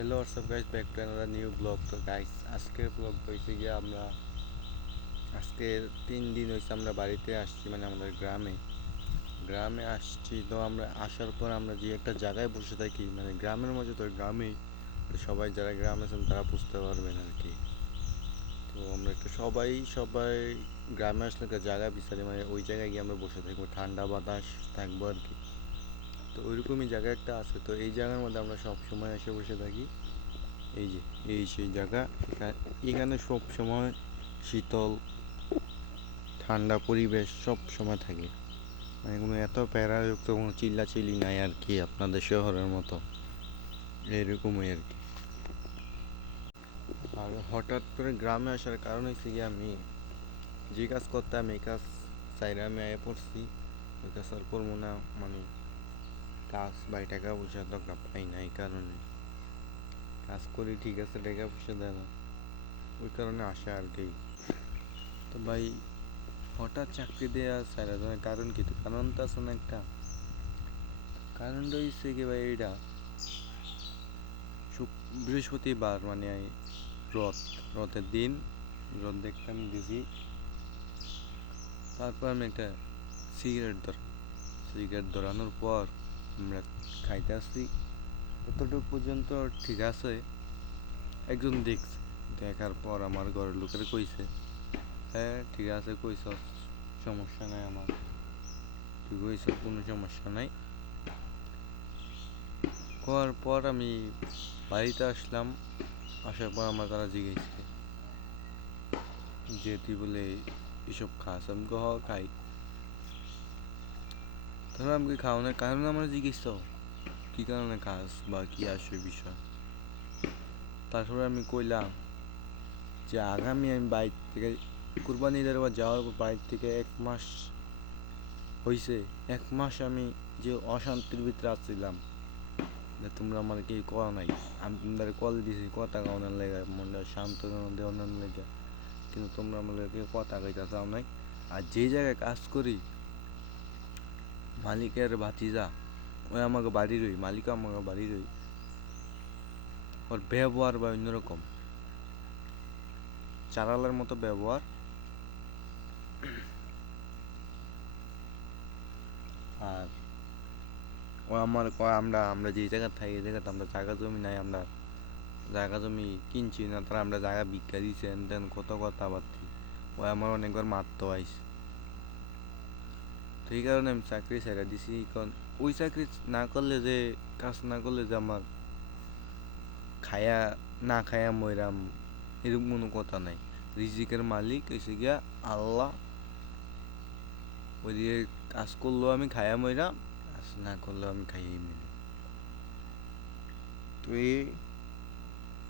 Hello WhatsApp guys, back to another new blog. তো guys, আজকের blog হয়েছে গিয়ে আমরা আজকে 3 দিন হয়েছে আমরা বাড়িতে আসছি, মানে আমাদের গ্রামে আসছি। তো আমরা আসার পর আমরা যে একটা জায়গায় বসে থাকি, মানে গ্রামের মধ্যে, তো গ্রামেই সবাই যারা গ্রামে আছেন তারা বুঝতে পারবেন আর কি। তো আমরা একটু সবাই গ্রামে আসলে একটা জায়গা বিচারি, মানে ওই জায়গায় গিয়ে আমরা বসে থাকবো, ঠান্ডা বাতাস থাকবো আর কি। তো ওইরকমই জায়গা একটা আছে, তো এই জায়গার মধ্যে আমরা সব সময় এসে বসে থাকি। এই যে এই সেই জায়গা, এখানে সব সময় শীতল ঠান্ডা পরিবেশ সব সময় থাকে, মানে কোনো এত প্যারাযুক্ত কোনো চিল্লাচিল্লি নাই আর কি, আপনাদের শহরের মতো এরকমই আর কি। আর হঠাৎ করে গ্রামে আসার কারণ হচ্ছে কি, আমি যে কাজ করতাম এই কাজ চাইলে আমি আয়া পড়ছি। ওই কাজ আর করবো না, মানে কাজ বা টাকা পয়সা দরকার পাই না, এই কারণে কাজ করি ঠিক আছে, টাকা পয়সা দেয় না, ওই কারণে আসা আর কি। তো ভাই, হঠাৎ চাকরি দেওয়া ছাড়া দেওয়ার কারণ কি? তো কারণ তো আছে না একটা। কারণটা হচ্ছে কি ভাই, এইটা বৃহস্পতিবার মানে রথ রথের দিন রথ দেখতে আমি গেছি। তারপর আমি একটা সিগারেট ধরানোর পর আমরা খাইতে আসছি। ততটুকু পর্যন্ত ঠিক আছে। একজন দেখছে, দেখার পর আমার ঘরের লোকের কইছে, হ্যাঁ ঠিক আছে কইস, সমস্যা নাই আমার, তুই কইস কোনো সমস্যা নাই। করার পর আমি বাড়িতে আসলাম। আসার পর আমার তারা জিজ্ঞেসে যে তুই বলে এসব খাস, আমি হ খাই। তারপর আমাকে খাওয়ানোর কারণে আমার জিজ্ঞেস কী কারণে খাস বা কী আসবে বিষয়। তারপরে আমি কইলাম যে আগামী আমি বাইর থেকে কুরবানি ঈদের আবার যাওয়ার পর বাইর থেকে 1 মাস হয়েছে। 1 মাস আমি যে অশান্তির ভিতরে আসছিলাম, তোমরা আমার কি করা নাই, আমি তোমাদের কল দিছি কথা কাউনের লেগে, মনটা শান্ত দেওয়ানোর লেগে, কিন্তু তোমরা আমাদেরকে কথা কইতে চাও নাই। আর যেই জায়গায় কাজ করি, মালিকের ভাতিজা, ওই আমাকে বাড়িরই মালিক, আমাকে বাড়িরই, ওর ব্যবহার বা অন্যরকম চারালার মতো ব্যবহার। আর ও আমার কয়, আমরা আমরা যেই জায়গা থাকি এই জায়গাতে আমরা জায়গা জমি নাই, আমরা জায়গা জমি কিনছি না, তারা আমরা জায়গা বিক্রি দিচ্ছেন দেন কত কথাবার্তি। ও আমার অনেকবার মারতে আইস। তো এই কারণে আমি চাকরি ছেড়ে দিছি, কারণ ওই চাকরি না করলে যে, কাজ না করলে যে আমার খায়া না খায়া মইরাম, এরকম কোনো কথা নাই। রিজিকের মালিক এসে গিয়া আল্লাহ। ওইদিকে কাজ করলেও আমি খায়া মইরাম, কাজ না করলেও আমি খাইয়াই মরি। তো এই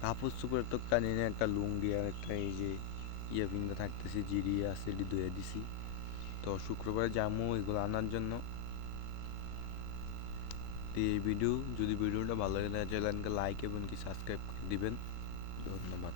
কাপড় চোপড় তো টানি না, একটা লুঙ্গি আর একটা এই যে পিন্ধে থাকতেছি, জিরিয়ে আছে এটি ধুয়ে দিছি। তো শুক্রবারে যাবো এগুলো আনার জন্য। তো এই ভিডিওটা ভালো লাগে চ্যানেলকে লাইক এবং কি সাবস্ক্রাইব করে দিবেন। ধন্যবাদ।